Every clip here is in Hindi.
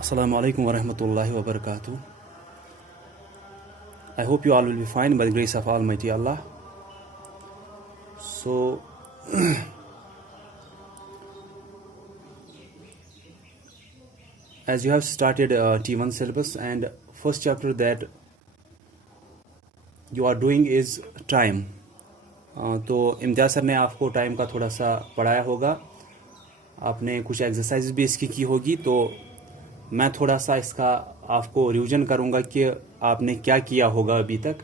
Assalamu alaikum wa rahmatullahi wa barakatuh. I hope you all will be fine by the grace of Almighty Allah. So, as you have started T1 syllabus, and first chapter that you are doing is time. तो इम्तियाज सर ने आपको टाइम का थोड़ा सा पढ़ाया होगा, आपने कुछ एक्सरसाइज भी इसकी की होगी, तो मैं थोड़ा सा इसका आपको रिवीजन करूंगा कि आपने क्या किया होगा अभी तक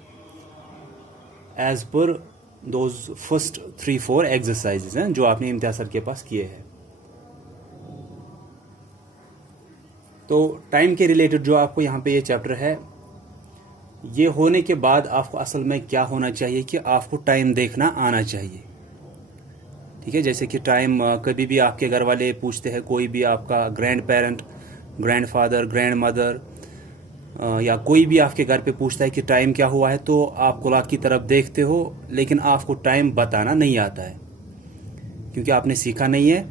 as per those first 3-4 exercises हैं जो आपने इम्तियाज सर के पास किए हैं। तो टाइम के रिलेटेड जो आपको यहाँ पे ये चैप्टर है, ये होने के बाद आपको असल में क्या होना चाहिए कि आपको टाइम देखना आना चाहिए। ठीक है, जैसे कि टाइम कभी भी आपके घर वाले पूछते हैं, कोई भी आपका grand parent, grandfather, grand mother या कोई भी आपके घर पे पूछता है कि टाइम क्या हुआ है, तो आप क्लॉक की तरफ देखते हो, लेकिन आपको टाइम बताना नहीं आता है क्योंकि आपने सीखा नहीं है।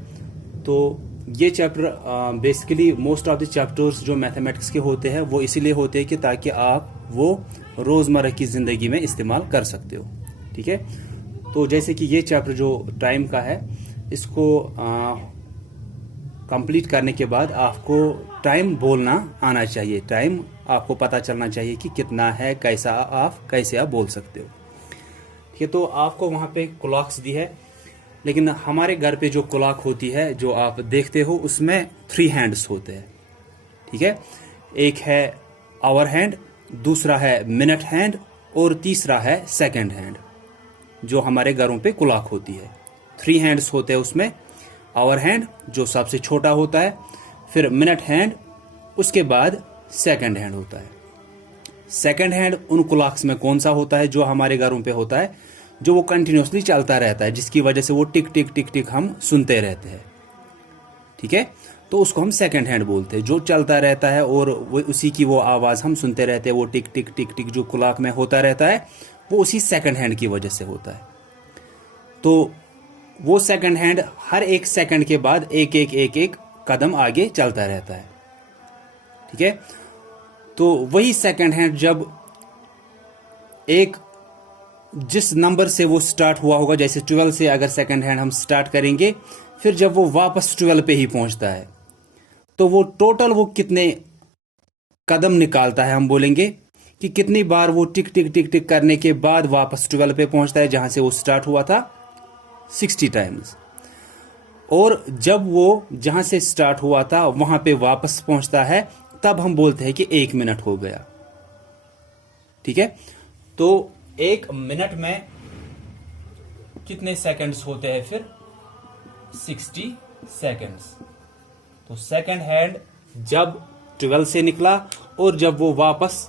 तो ये chapter basically most of the chapters जो मैथमेटिक्स के होते हैं वो इसीलिए होते हैं कि ताकि आप वो रोज़मर्रा की ज़िंदगी में इस्तेमाल कर सकते हो। ठीक है, तो जैसे कि ये चैप्टर जो टाइम का है, इसको कंप्लीट करने के बाद आपको टाइम बोलना आना चाहिए। टाइम आपको पता चलना चाहिए कि कितना है, कैसे आप बोल सकते हो। ठीक है, तो आपको वहाँ पे क्लॉक्स दी है, लेकिन हमारे घर पे जो क्लॉक होती है जो आप देखते हो उसमें 3 हैंड्स होते हैं। ठीक है, एक है आवर हैंड, दूसरा है मिनट हैंड और तीसरा है सेकंड हैंड जो हमारे घरों पे क्लॉक होती है। 3 हैंड्स होते हैं उसमें, आवर हैंड जो सबसे छोटा होता है, फिर मिनट हैंड, उसके बाद सेकंड हैंड होता है। सेकंड हैंड उन क्लॉक्स में कौन सा होता है जो हमारे घरों पे होता है, जो वो कंटिन्यूसली चलता रहता है, जिसकी वजह से वो टिक टिक टिक टिक हम सुनते रहते हैं। ठीक है, तो उसको हम सेकंड हैंड बोलते हैं, जो चलता रहता है और वो उसी की वो आवाज़ हम सुनते रहते हैं। वो टिक टिक टिक टिक जो क्लॉक में होता रहता है वो उसी सेकंड हैंड की वजह से होता है। तो वो सेकंड हैंड हर एक सेकंड के बाद एक एक कदम आगे चलता रहता है। ठीक है, तो वही सेकंड हैंड जब एक जिस नंबर से वो स्टार्ट हुआ होगा, जैसे 12 से अगर सेकंड हैंड हम स्टार्ट करेंगे, फिर जब वो वापस 12 पे ही पहुंचता है तो वो टोटल वो कितने कदम निकालता है, हम बोलेंगे कि कितनी बार वो टिक टिक टिक टिक करने के बाद वापस 12 पे पहुंचता है जहां से वो स्टार्ट हुआ था, 60 टाइम्स। और जब वो जहां से स्टार्ट हुआ था वहां पे वापस पहुंचता है, तब हम बोलते हैं कि 1 मिनट हो गया। ठीक है, तो 1 मिनट में कितने सेकंड्स होते हैं फिर? 60 सेकंड्स। तो सेकंड हैंड जब 12 से निकला और जब वो वापस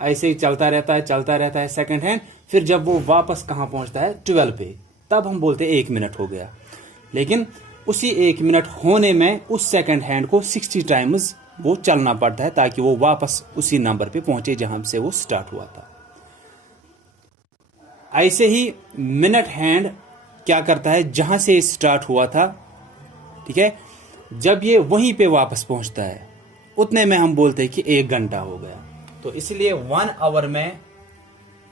ऐसे ही चलता रहता है सेकंड हैंड, फिर जब वो वापस कहां पहुंचता है, 12 पे, तब हम बोलते हैं 1 मिनट हो गया। लेकिन उसी 1 मिनट होने में उस सेकंड हैंड को 60 टाइम्स वो चलना पड़ता है ताकि वो वापस उसी नंबर पे पहुंचे जहां से वो स्टार्ट हुआ था। ऐसे ही मिनट हैंड क्या करता है, जहां से स्टार्ट हुआ था, ठीक है, जब ये वहीं पे वापस पहुंचता है उतने में हम बोलते हैं कि 1 घंटा हो गया। तो इसलिए 1 आवर में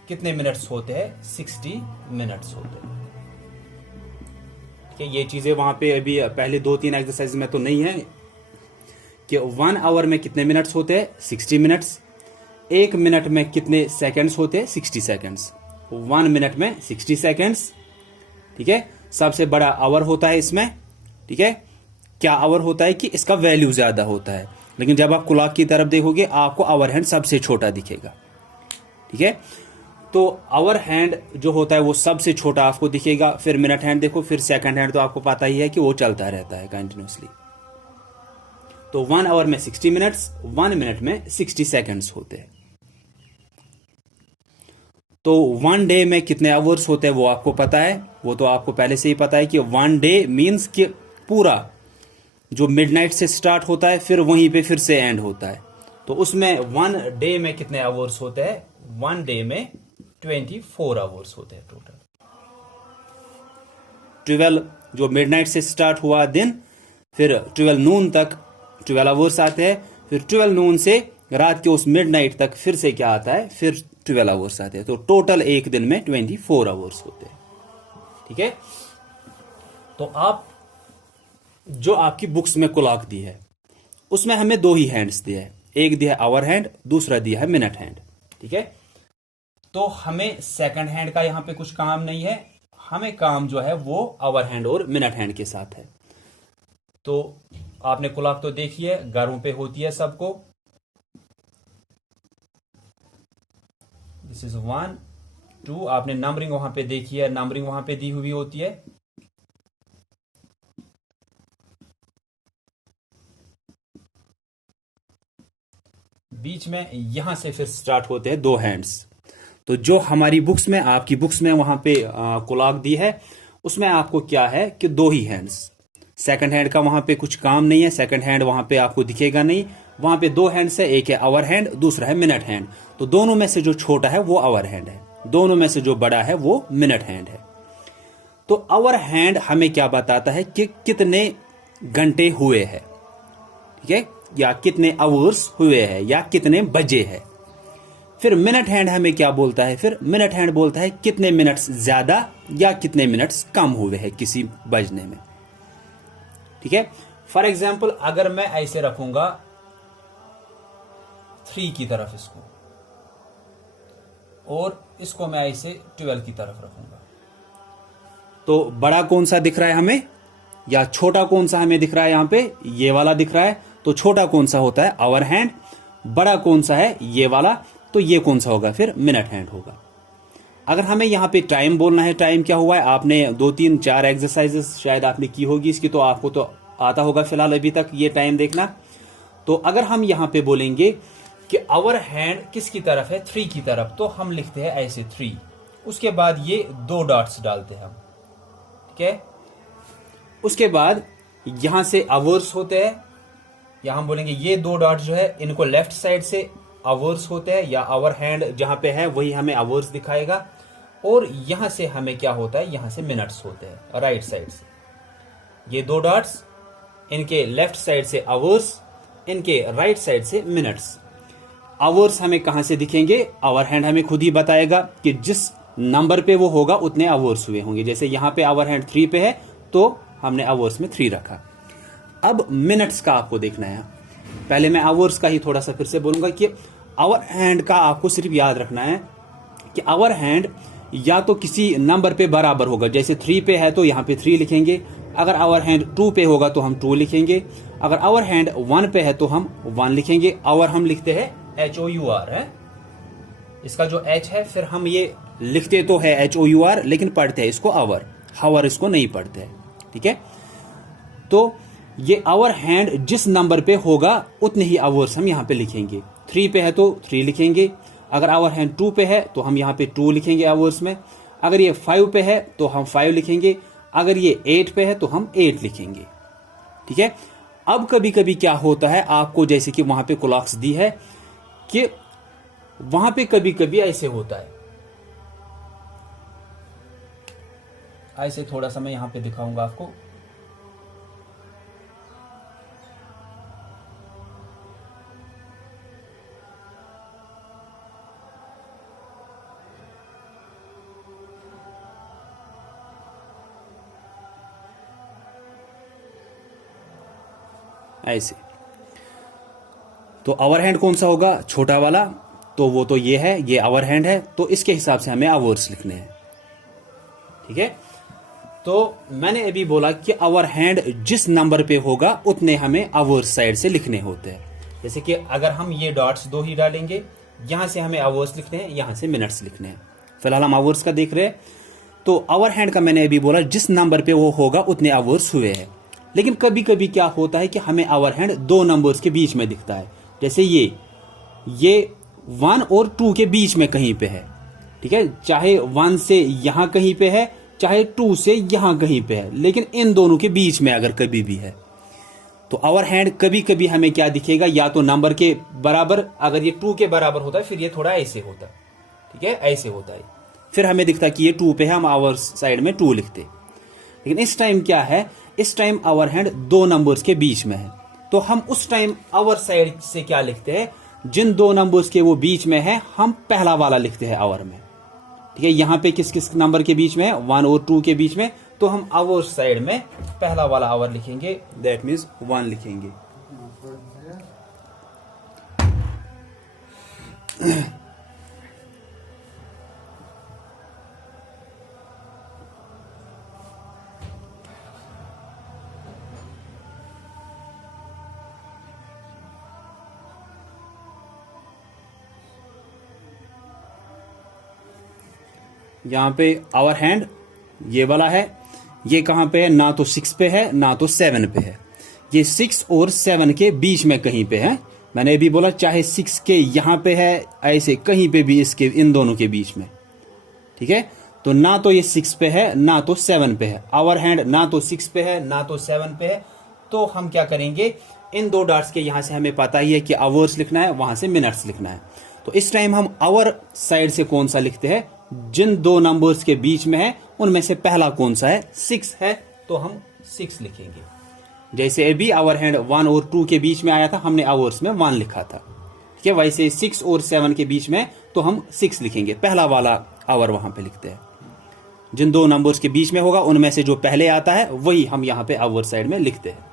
कितने मिनट्स होते हैं? 60 मिनट्स होते हैं। ठीक है, ये चीजें वहां पे अभी पहले 2-3 एक्सरसाइज में तो नहीं है कि 1 आवर में कितने मिनट्स होते हैं, 60 मिनट्स। 1 मिनट में कितने सेकंड्स होते हैं, 60 सेकंड्स। 1 मिनट में 60 सेकंड्स। ठीक है, सबसे बड़ा आवर होता है इसमें। ठीक है, क्या आवर होता है कि इसका वैल्यू ज्यादा होता है, लेकिन जब आप क्लॉक की तरफ देखोगे आपको आवर हैंड सबसे छोटा दिखेगा। ठीक है, तो आवर हैंड जो होता है वो सबसे छोटा आपको दिखेगा। फिर मिनट हैंड देखो, फिर सेकंड हैंड तो आपको पता ही है कि वो चलता रहता है कंटिन्यूसली। तो 1 आवर में 60 मिनट्स, 1 मिनट में 60 सेकंड्स होते हैं। तो 1 डे में कितने आवर्स होते हैं वो आपको पता है, वो तो आपको पहले से ही पता है कि 1 डे मीन्स कि पूरा जो मिडनाइट से स्टार्ट होता है फिर वहीं पे फिर से एंड होता है। तो उसमें 1 डे में कितने आवर्स होते हैं? 1 डे में 24 आवर्स होते हैं टोटल। 12 जो मिडनाइट से स्टार्ट हुआ दिन, फिर 12 नून तक 12 आवर्स आते हैं, फिर 12 नून से रात के उस मिडनाइट तक फिर से क्या आता है, फिर 12 आवर्स आते हैं। तो टोटल एक दिन में 24 आवर्स होते हैं। ठीक है, तो आप जो आपकी बुक्स में क्लॉक दी है उसमें हमें दो ही हैंड्स दिया है, एक दिया है आवर हैंड, दूसरा दिया है मिनट हैंड। ठीक है, तो हमें सेकंड हैंड का यहां पे कुछ काम नहीं है, हमें काम जो है वो आवर हैंड और मिनट हैंड के साथ है। तो आपने क्लॉक तो देखी है, घरों पे होती है सबको। दिस इज 1 2, आपने नंबरिंग वहां पे देखी है, नंबरिंग वहां पे दी हुई होती है। बीच में यहां से फिर स्टार्ट होते हैं दो हैंड्स। तो जो हमारी बुक्स में, आपकी बुक्स में वहां पे क्लॉक दी है उसमें आपको क्या है कि दो ही हैंड्स, सेकंड हैंड का वहां पे कुछ काम नहीं है, सेकंड हैंड वहां पे आपको दिखेगा नहीं। वहां पे दो हैंड्स है, एक है आवर हैंड, दूसरा है मिनट हैंड। तो दोनों में से जो छोटा है वो आवर हैंड है, दोनों में से जो बड़ा है वो मिनट हैंड है। तो आवर हैंड हमें क्या बताता है कि कितने घंटे हुए हैं, ठीक है, या कितने आवर्स हुए हैं, या कितने बजे है। फिर मिनट हैंड हमें क्या बोलता है, फिर मिनट हैंड बोलता है कितने मिनट्स ज्यादा या कितने मिनट्स कम हुए हैं किसी बजने में। ठीक है, फॉर एग्जाम्पल अगर मैं ऐसे रखूंगा 3 की तरफ इसको, और इसको मैं ऐसे 12 की तरफ रखूंगा, तो बड़ा कौन सा दिख रहा है हमें, या छोटा कौन सा हमें दिख रहा है, यहां पे ये वाला दिख रहा है। तो छोटा कौन सा होता है, आवर हैंड। बड़ा कौन सा है, ये वाला। तो ये कौन सा होगा, फिर मिनट हैंड होगा। अगर हमें यहां पे टाइम बोलना है, टाइम क्या हुआ है, आपने 2 3 4 एक्सरसाइजेस शायद आपने की होगी इसकी, तो आपको तो आता होगा फिलहाल अभी तक ये टाइम देखना। तो अगर हम यहां पे बोलेंगे कि आवर हैंड किसकी तरफ है, 3 की तरफ, तो हम लिखते हैं ऐसे 3, उसके बाद ये 2 डॉट्स डालते हैं हम। ठीक है, उसके बाद यहां से आवर्स होते हैं, या हम बोलेंगे ये 2 डॉट्स जो है इनको लेफ्ट साइड से आवर्स होते हैं, या आवर हैंड जहां पे है वही हमें आवर्स दिखाएगा। और यहां से हमें क्या होता है, यहां से मिनट्स होते हैं राइट साइड से। ये 2 डॉट्स, इनके लेफ्ट साइड से आवर्स, इनके राइट साइड से मिनट्स। आवर्स हमें कहां से दिखेंगे, आवर हैंड हमें खुद ही बताएगा कि जिस नंबर पे वो होगा उतने आवर्स हुए होंगे। जैसे यहां पे आवर हैंड 3 पे है तो हमने आवर्स में 3 रखा। अब मिनट्स का आपको देखना है। पहले मैं आवर्स का ही थोड़ा सा फिर से बोलूंगा कि आवर हैंड का आपको सिर्फ याद रखना है कि आवर हैंड या तो किसी नंबर पे बराबर होगा, जैसे 3 पे है तो यहां पे 3 लिखेंगे। अगर आवर हैंड 2 पे होगा तो हम 2 लिखेंगे। अगर आवर हैंड 1 पे है तो हम 1 लिखेंगे। आवर हम लिखते हैं HOUR है, इसका जो H है, फिर हम ये लिखते तो है HOUR लेकिन पढ़ते हैं इसको आवर, हावर इसको नहीं पढ़ते हैं। ठीक है, तो ये आवर हैंड जिस नंबर पे होगा उतने ही आवर्स हम यहां पे लिखेंगे। 3 पे है तो 3 लिखेंगे। अगर आवर हैंड 2 पे है तो हम यहां पे 2 लिखेंगे आवर्स में। अगर ये 5 पे है तो हम 5 लिखेंगे। अगर ये 8 पे है तो हम 8 लिखेंगे। ठीक है, अब कभी कभी क्या होता है, आपको जैसे कि वहां पे क्लॉक्स दी है कि वहां पे कभी कभी ऐसे होता है, ऐसे थोड़ा सा मैं यहां पे दिखाऊंगा आपको। ऐसे तो आवर हैंड कौन सा होगा, छोटा वाला, तो वो तो ये है, ये आवर हैंड है, तो इसके हिसाब से हमें आवर्स लिखने हैं। ठीक है, तो मैंने अभी बोला कि आवर हैंड जिस नंबर पे होगा उतने हमें आवर्स साइड से लिखने होते हैं। जैसे कि अगर हम ये डॉट्स 2 ही डालेंगे, यहां से हमें आवर्स लिखने हैं, यहां से मिनट्स लिखने हैं। फिलहाल हम आवर्स का देख रहे हैं। तो आवर हैंड का मैंने अभी बोला जिस नंबर पे वो होगा उतने आवर्स हुए हैं। लेकिन कभी कभी क्या होता है कि हमें आवर हैंड 2 नंबर्स के बीच में दिखता है, जैसे ये 1 और 2 के बीच में कहीं पे है। ठीक है, चाहे 1 से यहां कहीं पे है, चाहे 2 से यहां कहीं पे है, लेकिन इन दोनों के बीच में अगर कभी भी है तो आवर हैंड कभी कभी हमें क्या दिखेगा, या तो नंबर के बराबर, अगर ये 2 के बराबर होता है फिर ये थोड़ा ऐसे होता है। ठीक है, ऐसे होता है, फिर हमें दिखता है कि ये 2 पे है, हम आवर साइड में 2 लिखते। लेकिन इस टाइम क्या है, इस टाइम आवर हैंड 2 नंबर्स के बीच में है। तो हम उस टाइम आवर साइड से क्या लिखते हैं, जिन दो नंबर्स के वो बीच में है हम पहला वाला लिखते हैं आवर में। ठीक है, यहां पे किस किस नंबर के बीच में है, 1 और 2 के बीच में, तो हम आवर साइड में पहला वाला आवर लिखेंगे, दैट मीन्स 1 लिखेंगे। यहां पे आवर हैंड ये वाला है, ये कहां पे है, ना तो 6 पे है ना तो 7 पे है, ये 6 और 7 के बीच में कहीं पे है। मैंने भी बोला चाहे 6 के यहां पे है, ऐसे कहीं पे भी इसके इन दोनों के बीच में। ठीक है, तो ना तो ये 6 पे है ना तो 7 पे है, आवर हैंड ना तो 6 पे है ना तो 7 पे है। तो हम क्या करेंगे, इन दो डॉट्स के यहां से हमें पता ही है कि आवर्स लिखना है, वहां से मिनट्स लिखना है। तो इस टाइम हम आवर साइड से कौन सा लिखते हैं, जिन दो नंबर्स के बीच में है उनमें से पहला कौन सा है, 6 है, तो हम 6 लिखेंगे। जैसे अभी आवर हैंड 1 और 2 के बीच में आया था, हमने आवर्स में 1 लिखा था। ठीक है, वैसे 6 और 7 के बीच में तो हम 6 लिखेंगे, पहला वाला आवर वहां पे लिखते हैं। जिन दो नंबर्स के बीच में होगा उनमें से जो पहले आता है वही हम यहाँ पे आवर साइड में लिखते हैं।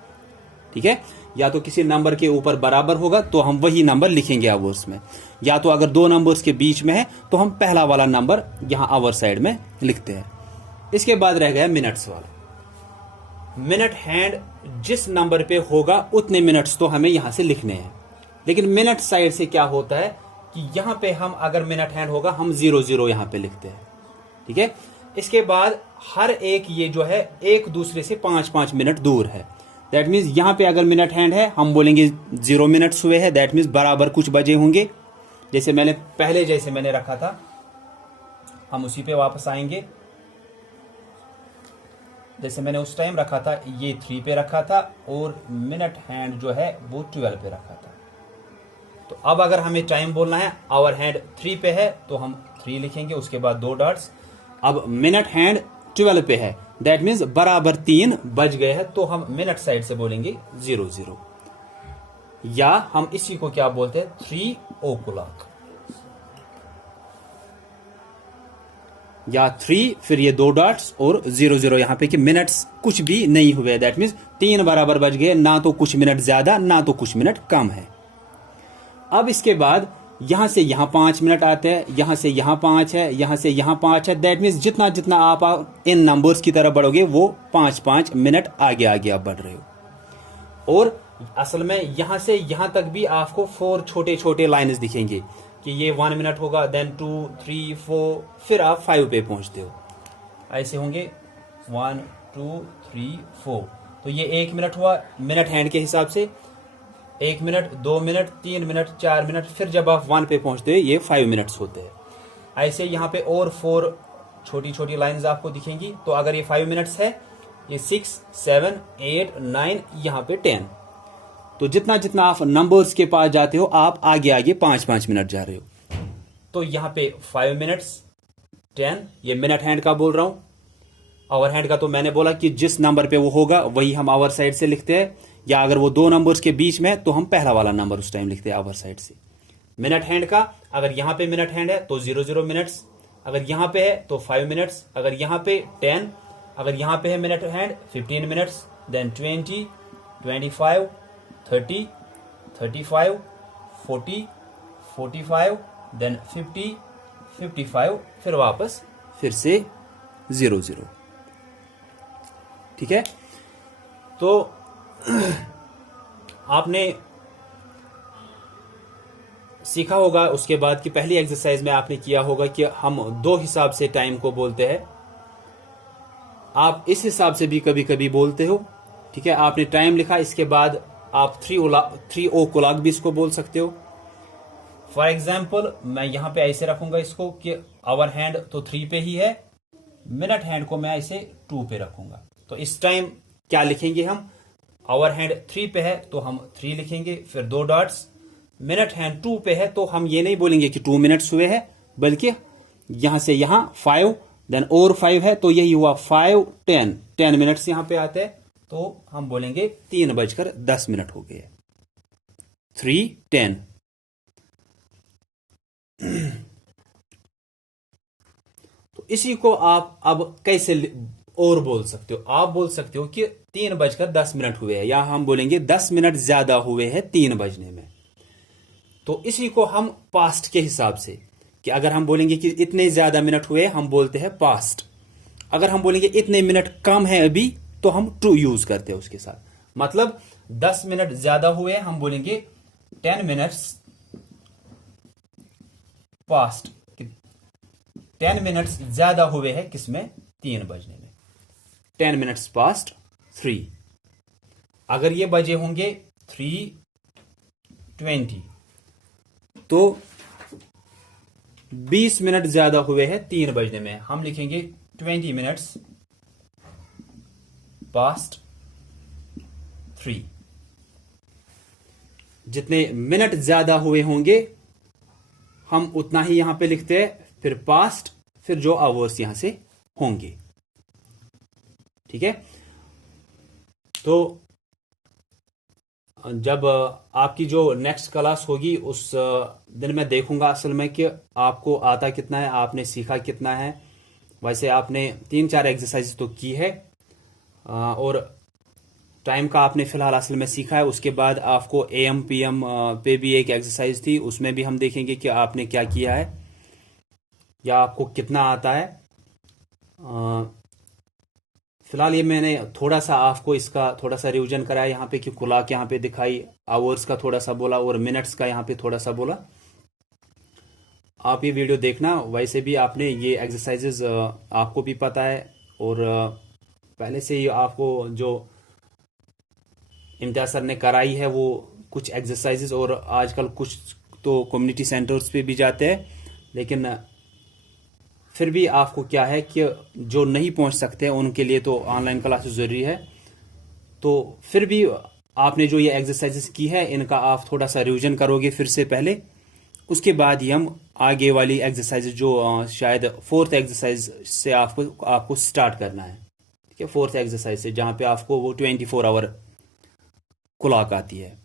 ठीक है, या तो किसी नंबर के ऊपर बराबर होगा तो हम वही नंबर लिखेंगे आवर्स में, या तो अगर दो नंबर्स के बीच में है तो हम पहला वाला नंबर यहां आवर साइड में लिखते हैं। इसके बाद रह गया मिनट्स वाला। मिनट हैंड जिस नंबर पे होगा उतने मिनट्स तो हमें यहां से लिखने हैं, लेकिन मिनट साइड से क्या होता है कि यहां पे हम अगर मिनट हैंड होगा हम 00 यहां पे लिखते हैं। ठीक है, इसके बाद हर एक ये जो है एक दूसरे से 5-5 मिनट दूर है। दैट मीन्स यहां पे अगर मिनट हैंड है हम बोलेंगे 0 मिनट्स हुए हैं, दैट मीन्स बराबर कुछ बजे होंगे। जैसे मैंने रखा था, हम उसी पे वापस आएंगे। जैसे मैंने उस टाइम रखा था, ये 3 पे रखा था और मिनट हैंड जो है वो 12 पे रखा था। तो अब अगर हमें टाइम बोलना है, आवर हैंड 3 पे है तो हम 3 लिखेंगे, उसके बाद 2 डॉट्स। अब मिनट हैंड 12 पे है, दैट मीन्स बराबर 3 बज गए हैं, तो हम मिनट साइड से बोलेंगे 00, या हम इसी को क्या बोलते हैं, 3 o'clock, या 3 फिर ये 2 डॉट्स और 00 यहां पे कि मिनट्स कुछ भी नहीं हुए, दैट मीन्स 3 बराबर बज गए, ना तो कुछ मिनट ज्यादा ना तो कुछ मिनट कम है। अब इसके बाद यहां से यहां 5 मिनट आते हैं, यहां से यहां 5 है, यहां से यहां 5 है, दैट मीन्स जितना जितना आप इन नंबर्स की तरफ बढ़ोगे वो 5-5 मिनट आगे आगे आप बढ़ रहे हो। और असल में यहां से यहां तक भी आपको 4 छोटे छोटे लाइन्स दिखेंगे कि ये 1 मिनट होगा, देन 2, 3, 4, फिर आप 5 पे पहुंचते हो। ऐसे होंगे 1, 2, 3, 4, तो ये 1 मिनट हुआ मिनट हैंड के हिसाब से, 1 मिनट, 2 मिनट, 3 मिनट, 4 मिनट, फिर जब आप 1 पे पहुंचते हो ये 5 मिनट्स होते हैं। ऐसे यहाँ पे और 4 छोटी छोटी लाइंस आपको दिखेंगी। तो अगर ये 5 मिनट्स है, ये 6, 7, 8, 9, यहाँ पे 10। तो जितना जितना आप नंबर्स के पास जाते हो आप आगे आगे 5-5 मिनट जा रहे हो। तो यहाँ पे 5 मिनट्स, 10, ये मिनट हैंड का बोल रहा हूं। आवर हैंड का तो मैंने बोला कि जिस नंबर पे वो होगा वही हम आवर साइड से लिखते हैं, या अगर वो 2 नंबर्स के बीच में है तो हम पहला वाला नंबर उस टाइम लिखते हैं आवर साइड से। मिनट हैंड का अगर यहां पे मिनट हैंड है तो 00 मिनट्स, अगर यहां पे है तो 5 मिनट्स, अगर यहां पे 10, अगर यहां पे है minute hand 15 minutes, then 20, 25, 30, 35, 40, 45, then 50, 55, फिर वापस फिर से 00। ठीक है, तो आपने सीखा होगा उसके बाद कि पहली एक्सरसाइज में आपने किया होगा कि हम 2 हिसाब से टाइम को बोलते हैं। आप इस हिसाब से भी कभी कभी बोलते हो। ठीक है, आपने टाइम लिखा, इसके बाद आप 3 o'clock भी इसको बोल सकते हो। फॉर एग्जाम्पल मैं यहां पे ऐसे रखूंगा इसको कि आवर हैंड तो 3 पे ही है, मिनट हैंड को मैं ऐसे 2 पे रखूंगा। तो इस टाइम क्या लिखेंगे हम, आवर हैंड 3 पे है तो हम 3 लिखेंगे, फिर 2 डॉट्स। मिनट हैंड 2 पे है तो हम ये नहीं बोलेंगे कि 2 मिनट्स हुए हैं, बल्कि यहां से यहां 5, देन और 5 है तो यही हुआ 5, 10 मिनट्स यहां पे आते हैं। तो हम बोलेंगे 3:10 हो गए, 3:10। तो इसी को आप अब कैसे और बोल सकते हो? आप बोल सकते हो कि 3:10 हुए हैं, या हम बोलेंगे 10 मिनट ज्यादा हुए हैं 3 बजने में। तो इसी को हम पास्ट के हिसाब से, कि अगर हम बोलेंगे कि इतने ज्यादा मिनट हुए, हम बोलते हैं पास्ट। अगर हम बोलेंगे इतने मिनट कम है अभी, तो हम टू यूज करते हैं उसके साथ। मतलब 10 मिनट ज्यादा हुए, हम बोलेंगे 10 मिनट्स पास्ट। 10 मिनट्स ज्यादा हुए हैं किसमें? 3 बजने में। 10 मिनट्स पास्ट 3। अगर ये बजे होंगे 3:20, तो 20 मिनट ज्यादा हुए हैं 3 बजने में, हम लिखेंगे 20 मिनट्स पास्ट 3। जितने मिनट ज्यादा हुए होंगे हम उतना ही यहां पे लिखते हैं, फिर पास्ट, फिर जो आवर्स यहां से होंगे। ठीक है। तो जब आपकी जो नेक्स्ट क्लास होगी उस दिन मैं देखूंगा असल में कि आपको आता कितना है, आपने सीखा कितना है। वैसे आपने 3-4 एक्सरसाइज तो की है, और टाइम का आपने फिलहाल असल में सीखा है। उसके बाद आपको AM PM पे भी एक एक्सरसाइज थी, उसमें भी हम देखेंगे कि आपने क्या किया है या आपको कितना आता है। फिलहाल ये मैंने थोड़ा सा आपको इसका थोड़ा सा रिवीजन कराया यहाँ पे, कि क्लॉक यहाँ पे दिखाई, आवर्स का थोड़ा सा बोला, और मिनट्स का यहाँ पे थोड़ा सा बोला। आप ये वीडियो देखना। वैसे भी आपने ये एक्सरसाइजेज आपको भी पता है, और पहले से ही आपको जो इम्तियाज सर ने कराई है वो कुछ एक्सरसाइजेज, और आजकल कुछ तो कम्युनिटी सेंटर्स पे भी जाते हैं। लेकिन फिर भी आपको क्या है कि जो नहीं पहुंच सकते हैं उनके लिए तो ऑनलाइन क्लासेस जरूरी है। तो फिर भी आपने जो ये एक्सरसाइजेस की है इनका आप थोड़ा सा रिवीजन करोगे फिर से पहले, उसके बाद ही हम आगे वाली एक्सरसाइज जो शायद 4th एक्सरसाइज से आपको स्टार्ट करना है। ठीक है, 4th एक्सरसाइज से, जहां पे आपको वो 24 आवर क्लॉक आती है।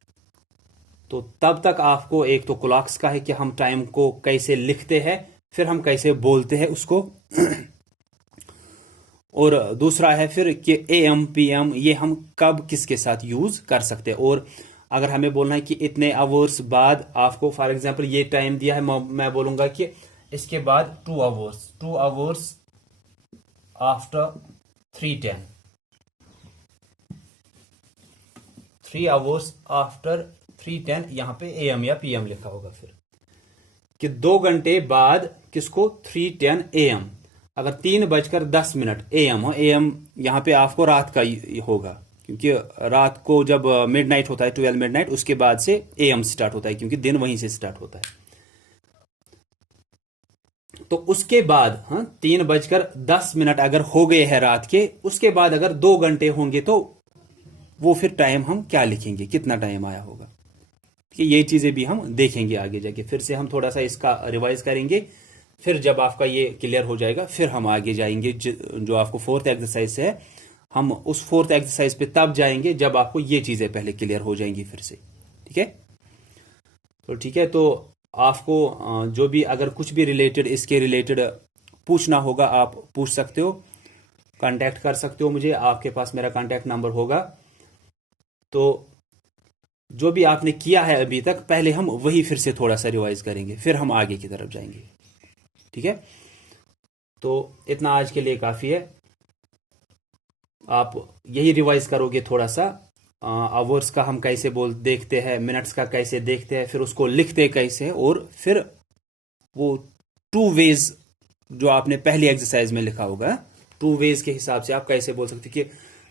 तो तब तक आपको एक तो क्लॉक्स का है कि हम टाइम को कैसे लिखते हैं, फिर हम कैसे बोलते हैं उसको, और दूसरा है फिर कि AM PM ये हम कब किसके साथ यूज कर सकते हैं। और अगर हमें बोलना है कि इतने आवर्स बाद आपको, फॉर एग्जांपल ये टाइम दिया है, मैं बोलूंगा कि इसके बाद 2 आवर्स आफ्टर 3:10, 3 आवर्स आफ्टर 3:10, यहां पे AM या PM लिखा होगा। फिर कि 2 घंटे बाद किसको? 3:10 AM। अगर 3:10 AM हो, AM यहां पे आपको रात का होगा, क्योंकि रात को जब मिडनाइट होता है, 12 मिडनाइट, उसके बाद से AM स्टार्ट होता है, क्योंकि दिन वहीं से स्टार्ट होता है। तो उसके बाद 3:10 अगर हो गए हैं रात के, उसके बाद अगर 2 घंटे होंगे तो वो फिर टाइम हम क्या लिखेंगे, कितना टाइम आया होगा। कि ये चीजें भी हम देखेंगे आगे जाके, फिर से हम थोड़ा सा इसका रिवाइज करेंगे। फिर जब आपका ये क्लियर हो जाएगा, फिर हम आगे जाएंगे। जो आपको 4th एक्सरसाइज है, हम उस 4th एक्सरसाइज पे तब जाएंगे जब आपको ये चीजें पहले क्लियर हो जाएंगी फिर से। ठीक है, तो ठीक है। तो आपको जो भी अगर कुछ भी रिलेटेड, इसके रिलेटेड पूछना होगा, आप पूछ सकते हो, कांटेक्ट कर सकते हो मुझे। आपके पास मेरा कांटेक्ट नंबर होगा। तो जो भी आपने किया है अभी तक, पहले हम वही फिर से थोड़ा सा रिवाइज करेंगे, फिर हम आगे की तरफ जाएंगे। ठीक है, तो इतना आज के लिए काफी है। आप यही रिवाइज करोगे थोड़ा सा, आवर्स का हम कैसे देखते हैं, मिनट्स का कैसे देखते हैं, फिर उसको लिखते कैसे, और फिर वो 2 वेज जो आपने पहली एक्सरसाइज में लिखा होगा, 2 वेज के हिसाब से आप कैसे बोल सकते कि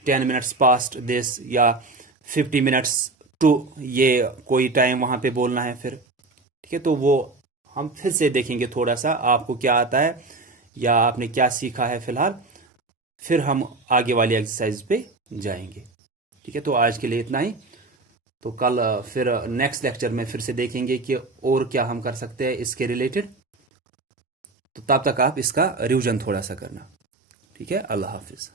10 मिनट्स पास्ट दिस, या 50 मिनट्स टू, ये कोई टाइम वहां पे बोलना है फिर। ठीक है, तो वो हम फिर से देखेंगे थोड़ा सा आपको क्या आता है या आपने क्या सीखा है फिलहाल, फिर हम आगे वाली एक्सरसाइज पे जाएंगे। ठीक है, तो आज के लिए इतना ही। तो कल फिर नेक्स्ट लेक्चर में फिर से देखेंगे कि और क्या हम कर सकते हैं इसके रिलेटेड। तो तब तक आप इसका रिवीजन थोड़ा सा करना। ठीक है, अल्लाह हाफिज।